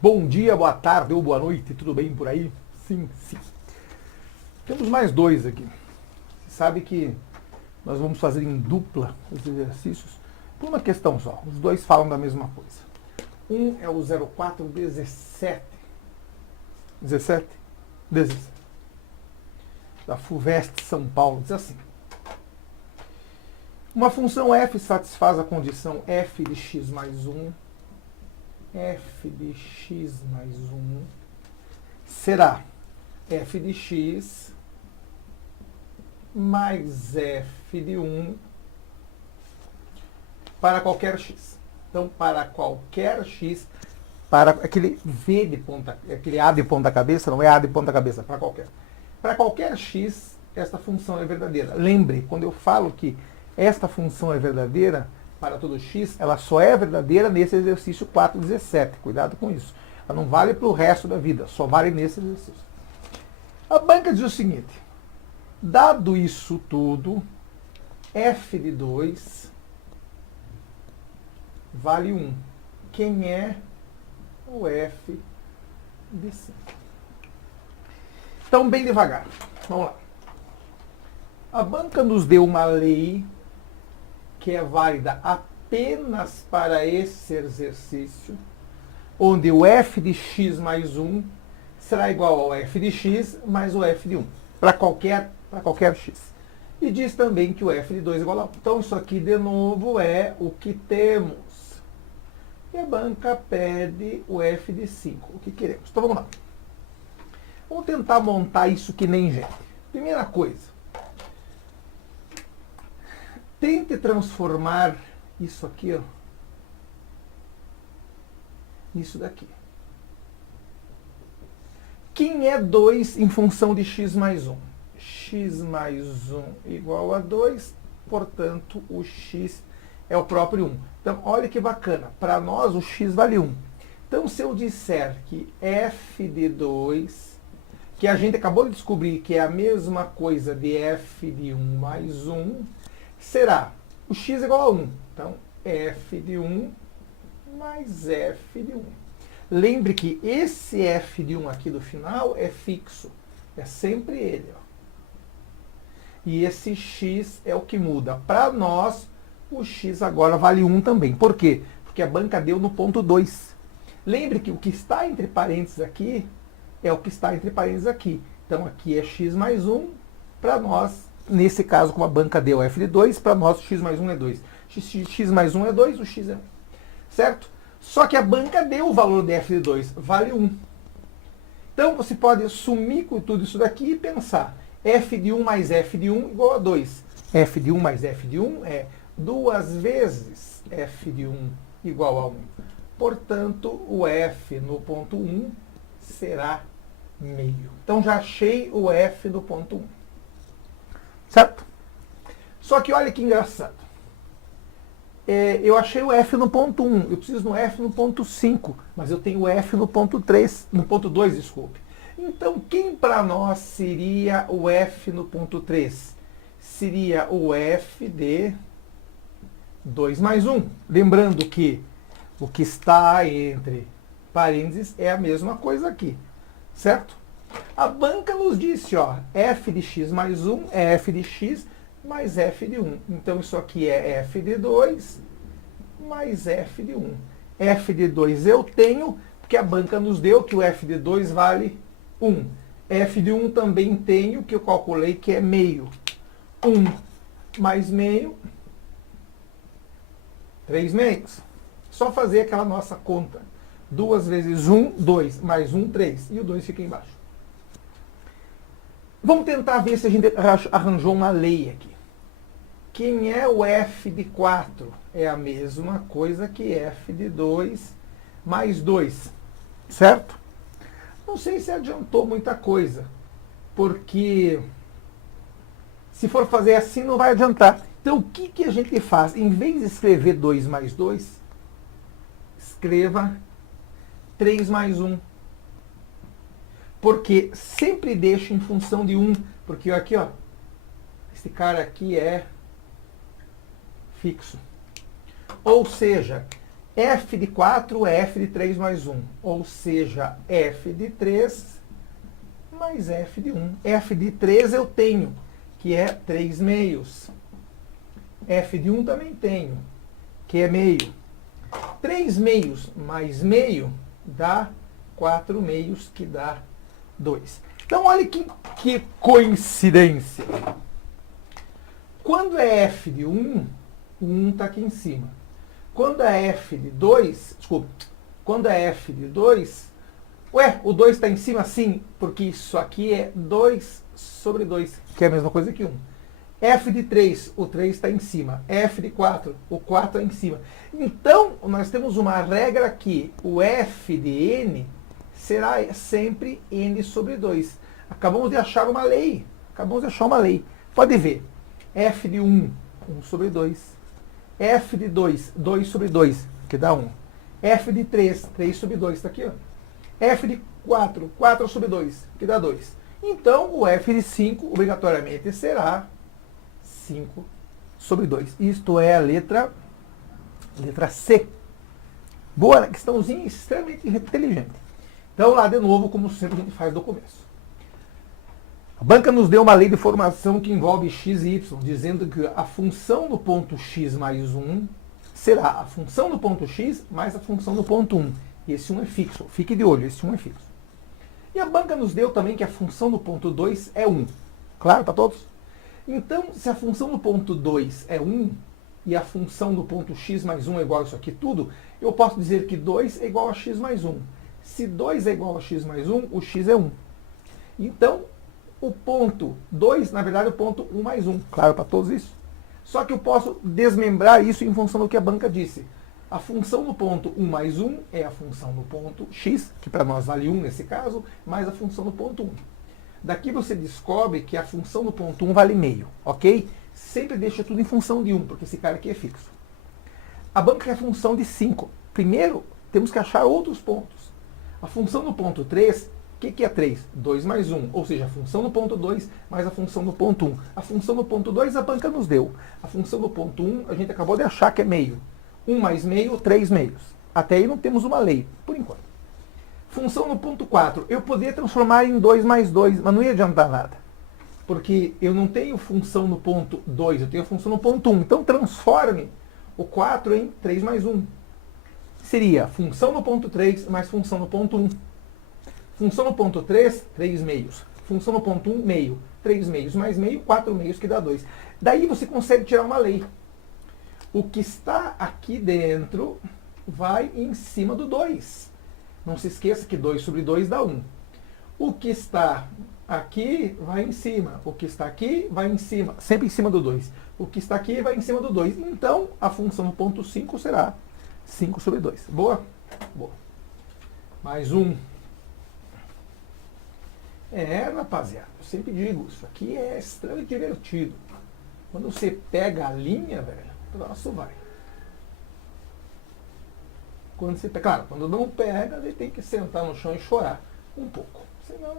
Bom dia, boa tarde ou boa noite, tudo bem por aí? Sim, sim. Temos mais dois aqui. Você sabe que nós vamos fazer em dupla os exercícios por uma questão só. Os dois falam da mesma coisa. Um é o 0417. 17? 17. Da FUVEST São Paulo. Diz assim. Uma função f satisfaz a condição f de x mais 1. F de x mais 1 será f de x mais f de 1 para qualquer x. Então, para qualquer x, para aquele V de ponta, aquele A de ponta cabeça, não é A de ponta cabeça, para qualquer. Para qualquer x, esta função é verdadeira. Lembre, quando eu falo que esta função é verdadeira, para todo x, ela só é verdadeira nesse exercício 4.17. Cuidado com isso. Ela não vale para o resto da vida, só vale nesse exercício. A banca diz o seguinte: dado isso tudo, f de 2 vale 1. Quem é o f de 5? Então, bem devagar. Vamos lá. A banca nos deu uma lei que é válida apenas para esse exercício, onde o f de x mais 1 será igual ao f de x mais o f de 1, para qualquer x. E diz também que o f de 2 é igual a 1. Então, isso aqui, de novo, é o que temos. E a banca pede o f de 5, o que queremos. Então, vamos lá. Vamos tentar montar isso que nem gente. Primeira coisa. Tente transformar isso aqui, ó, nisso daqui. Quem é 2 em função de x mais 1? X mais 1 igual a 2, portanto, o x é o próprio 1. Então, olha que bacana. Para nós, o x vale 1. Então, se eu disser que f de 2, que a gente acabou de descobrir que é a mesma coisa de f de 1 mais 1, será o x igual a 1. Então, f de 1 mais f de 1. Lembre que esse f de 1 aqui do final é fixo. É sempre ele. Ó. E esse x é o que muda. Para nós, o x agora vale 1 também. Por quê? Porque a banca deu no ponto 2. Lembre que o que está entre parênteses aqui é o que está entre parênteses aqui. Então, aqui é x mais 1. Para nós, nesse caso, como a banca deu f de 2, para nós, x mais 1 é 2. X mais 1 é 2, o x é 1. Certo? Só que a banca deu o valor de f de 2, vale 1. Então, você pode sumir com tudo isso daqui e pensar, f de 1 mais f de 1 igual a 2. f de 1 mais f de 1 é 2 vezes f de 1 igual a 1. Portanto, o f no ponto 1 será meio. Então, já achei o f no ponto 1. Certo? Só que olha que engraçado. Eu achei o f no ponto 1, eu preciso no f no ponto 5, mas eu tenho o f no ponto 3, no ponto 2, desculpe. Então, quem para nós seria o f no ponto 3? Seria o f de 2 mais 1. Lembrando que o que está entre parênteses é a mesma coisa aqui, certo? A banca nos disse, ó, f de x mais 1 é f de x mais f de 1. Então, isso aqui é f de 2 mais f de 1. f de 2 eu tenho, porque a banca nos deu que o f de 2 vale 1. f de 1 também tenho, que eu calculei que é meio. 1 mais meio, 3 meios. Só fazer aquela nossa conta. 2 vezes 1, 2, mais 1, 3. E o 2 fica embaixo. Vamos tentar ver se a gente arranjou uma lei aqui. Quem é o f de 4? É a mesma coisa que f de 2 mais 2. Certo? Não sei se adiantou muita coisa. Porque se for fazer assim, não vai adiantar. Então, o que a gente faz? Em vez de escrever 2 mais 2, escreva 3 mais 1. Porque sempre deixa em função de 1. Porque aqui, ó, esse cara aqui é fixo. Ou seja, f de 4 é f de 3 mais 1, ou seja, f de 3 mais f de 1. F de 3 eu tenho, que é 3 meios. F de 1 também tenho, que é meio. 3 meios mais meio dá 4 meios, que dá 2. Então, olha que coincidência. Quando é f de 1, o 1 está aqui em cima. Quando é f de 2, desculpa, quando é f de 2, ué, o 2 está em cima? Sim, porque isso aqui é 2 sobre 2, que é a mesma coisa que 1. F de 3, o 3 está em cima. F de 4, o 4 está em cima. Então, nós temos uma regra que o f de n será sempre n sobre 2. Acabamos de achar uma lei. Pode ver. F de 1, 1 sobre 2. F de 2, 2 sobre 2, que dá 1. F de 3, 3 sobre 2, está aqui, ó. F de 4, 4 sobre 2, que dá 2. Então, o F de 5, obrigatoriamente, será 5 sobre 2. Isto é a letra C. Boa, questãozinha extremamente inteligente. Então, lá de novo, como sempre a gente faz do começo. A banca nos deu uma lei de formação que envolve x e y, dizendo que a função do ponto x mais 1 será a função do ponto x mais a função do ponto 1. E esse 1 é fixo. Fique de olho, esse 1 é fixo. E a banca nos deu também que a função do ponto 2 é 1. Claro para todos? Então, se a função do ponto 2 é 1 e a função do ponto x mais 1 é igual a isso aqui tudo, eu posso dizer que 2 é igual a x mais 1. Se 2 é igual a x mais 1, o x é 1. Então, o ponto 2, na verdade, é o ponto 1 mais 1. Claro para todos isso? Só que eu posso desmembrar isso em função do que a banca disse. A função do ponto 1 mais 1 é a função do ponto x, que para nós vale 1 nesse caso, mais a função do ponto 1. Daqui você descobre que a função do ponto 1 vale meio, ok? Sempre deixa tudo em função de 1, porque esse cara aqui é fixo. A banca é a função de 5. Primeiro, temos que achar outros pontos. A função do ponto 3, o que é 3? 2 mais 1, ou seja, a função do ponto 2 mais a função do ponto 1. A função do ponto 2 a banca nos deu. A função do ponto 1 a gente acabou de achar que é meio. 1 mais meio, 3 meios. Até aí não temos uma lei, por enquanto. Função no ponto 4. Eu poderia transformar em 2 mais 2, mas não ia adiantar nada. Porque eu não tenho função no ponto 2, eu tenho função no ponto 1. Então transforme o 4 em 3 mais 1. Seria função no ponto 3 mais função no ponto 1. Função no ponto 3, 3 meios. Função no ponto 1, meio. 3 meios mais meio, 4 meios, que dá 2. Daí você consegue tirar uma lei. O que está aqui dentro vai em cima do 2. Não se esqueça que 2 sobre 2 dá 1. O que está aqui vai em cima. O que está aqui vai em cima. Sempre em cima do 2. O que está aqui vai em cima do 2. Então, a função no ponto 5 será 5 sobre 2. Boa? Boa. Mais um. Rapaziada, eu sempre digo, isso aqui é extremamente divertido. Quando você pega a linha, velho, o troço vai. Quando você pega, claro, quando não pega, ele tem que sentar no chão e chorar um pouco. Senão,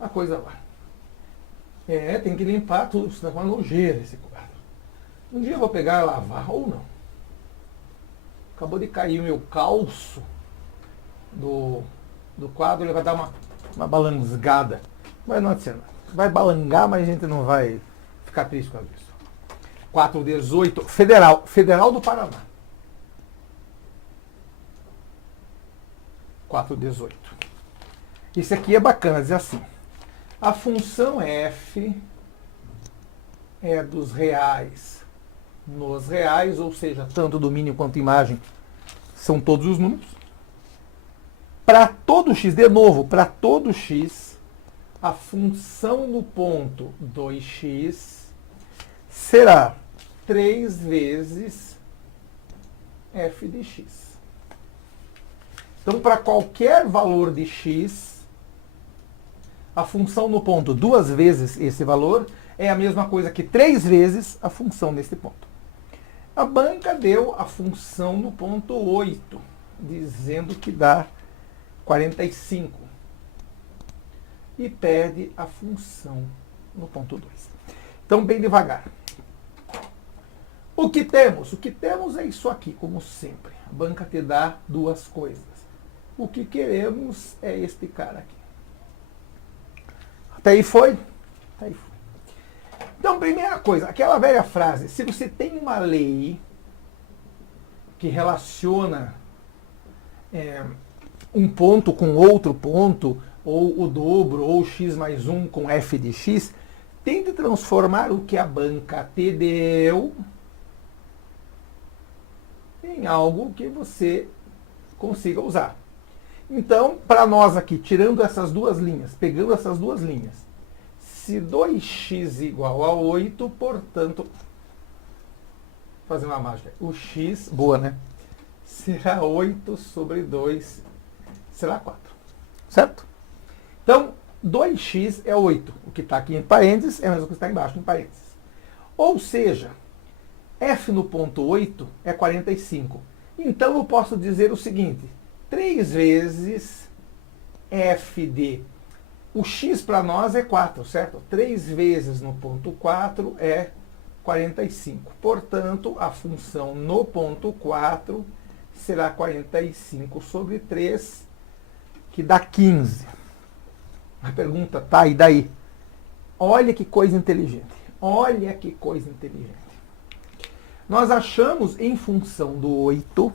a coisa vai. Tem que limpar tudo, senão é uma nojeira esse quadro. Um dia eu vou pegar e lavar, ou não. Acabou de cair o meu calço do quadro, ele vai dar uma balangada. Mas não adianta. Vai balangar, mas a gente não vai ficar triste com isso. 418, Federal do Paraná. 418. Esse aqui é bacana, diz assim. A função f é dos reais nos reais, ou seja, tanto domínio quanto imagem são todos os números. Para todo x, de novo, para todo x, a função no ponto 2x será 3 vezes f de x. Então, para qualquer valor de x, a função no ponto 2 vezes esse valor é a mesma coisa que 3 vezes a função nesse ponto. A banca deu a função no ponto 8, dizendo que dá 45. E pede a função no ponto 2. Então, bem devagar. O que temos? O que temos é isso aqui, como sempre. A banca te dá duas coisas. O que queremos é este cara aqui. Até aí foi? Até aí foi. Então, primeira coisa, aquela velha frase, se você tem uma lei que relaciona um ponto com outro ponto, ou o dobro, ou x mais 1 com f de x, tente transformar o que a banca te deu em algo que você consiga usar. Então, para nós aqui, tirando essas duas linhas, pegando essas duas linhas, se 2x igual a 8, portanto, fazendo uma mágica, o x, boa, né? Será 8 sobre 2, será 4. Certo? Então, 2x é 8. O que está aqui em parênteses é a mesma coisa que está embaixo em parênteses. Ou seja, f no ponto 8 é 45. Então, eu posso dizer o seguinte, 3 vezes f de... O x para nós é 4, certo? 3 vezes no ponto 4 é 45. Portanto, a função no ponto 4 será 45 sobre 3, que dá 15. A pergunta, tá, e daí? Olha que coisa inteligente. Olha que coisa inteligente. Nós achamos em função do 8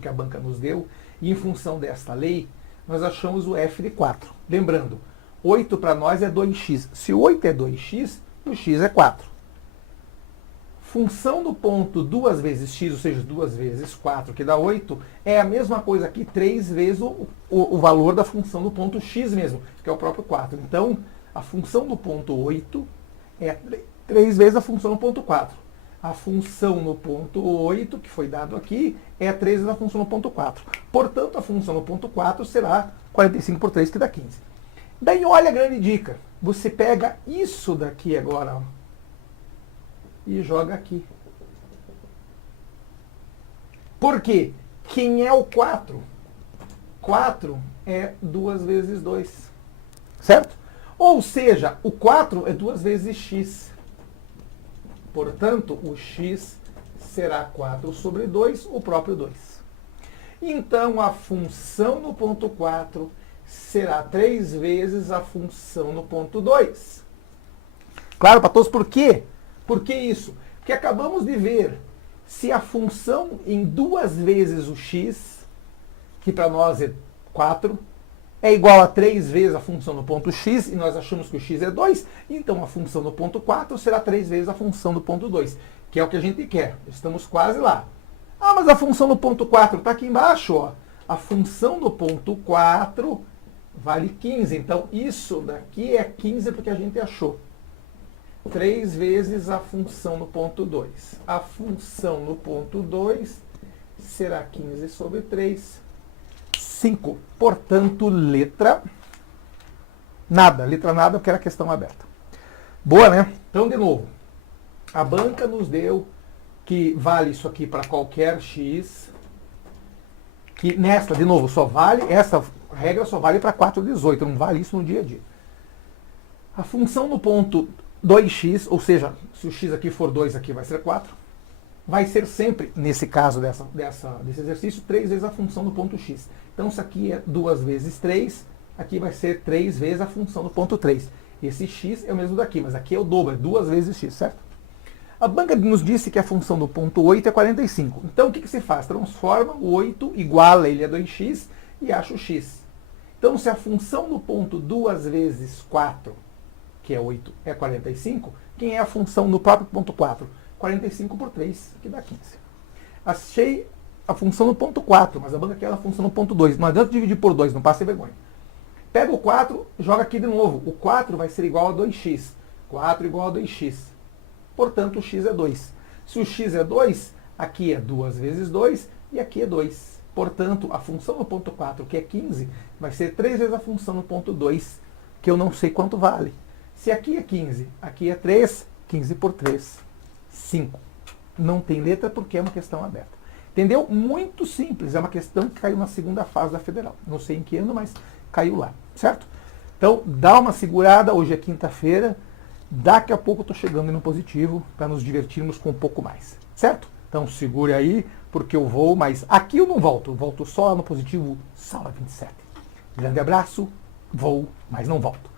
que a banca nos deu, e em função desta lei, nós achamos o f de 4. Lembrando, 8 para nós é 2x. Se 8 é 2x, o x é 4. Função do ponto 2 vezes x, ou seja, 2 vezes 4, que dá 8, é a mesma coisa aqui, 3 vezes o valor da função do ponto x mesmo, que é o próprio 4. Então, a função do ponto 8 é 3 vezes a função do ponto 4. A função no ponto 8, que foi dado aqui, é 3 vezes a função no ponto 4. Portanto, a função no ponto 4 será 45 por 3, que dá 15. Daí, olha a grande dica. Você pega isso daqui agora, ó, e joga aqui. Por quê? Quem é o 4? 4 é 2 vezes 2. Certo? Ou seja, o 4 é 2 vezes x. Portanto, o x será 4 sobre 2, o próprio 2. Então, a função no ponto 4 será 3 vezes a função no ponto 2. Claro, para todos, por quê? Por que isso? Porque acabamos de ver se a função em 2 vezes o x, que para nós é 4, é igual a 3 vezes a função no ponto x, e nós achamos que o x é 2, então a função no ponto 4 será 3 vezes a função do ponto 2, que é o que a gente quer. Estamos quase lá. Ah, mas a função no ponto 4 está aqui embaixo, ó. A função do ponto 4 vale 15, então isso daqui é 15 porque a gente achou. 3 vezes a função no ponto 2. A função no ponto 2 será 15 sobre 3, 5. Portanto, letra nada. Letra nada porque era questão aberta. Boa, né? Então, de novo, a banca nos deu que vale isso aqui para qualquer x, que nesta, de novo, só vale, essa regra só vale para 4,18, não vale isso no dia a dia. A função no ponto 2x, ou seja, se o x aqui for 2, aqui vai ser 4, vai ser sempre, nesse caso desse exercício, 3 vezes a função do ponto x. Então, isso aqui é 2 vezes 3, aqui vai ser 3 vezes a função do ponto 3. Esse x é o mesmo daqui, mas aqui é o dobro, é 2 vezes x, certo? A banca nos disse que a função do ponto 8 é 45. Então, o que se faz? Transforma o 8, iguala ele a 2x e acha o x. Então, se a função do ponto 2 vezes 4, que é 8, é 45, quem é a função no próprio ponto 4? 45 por 3, que dá 15. Achei a função no ponto 4, mas a banca quer a função no ponto 2. Não adianta dividir por 2, não passe vergonha. Pega o 4, joga aqui de novo. O 4 vai ser igual a 2x. 4 igual a 2x. Portanto, o x é 2. Se o x é 2, aqui é 2 vezes 2 e aqui é 2. Portanto, a função no ponto 4, que é 15, vai ser 3 vezes a função no ponto 2, que eu não sei quanto vale. Se aqui é 15, aqui é 3, 15 por 3, 5. Não tem letra porque é uma questão aberta. Entendeu? Muito simples. É uma questão que caiu na segunda fase da Federal. Não sei em que ano, mas caiu lá. Certo? Então, dá uma segurada. Hoje é quinta-feira. Daqui a pouco eu estou chegando no positivo para nos divertirmos com um pouco mais, certo? Então segure aí, porque eu vou, mas aqui eu não volto, eu volto só no positivo, sala 27. Grande abraço, vou, mas não volto.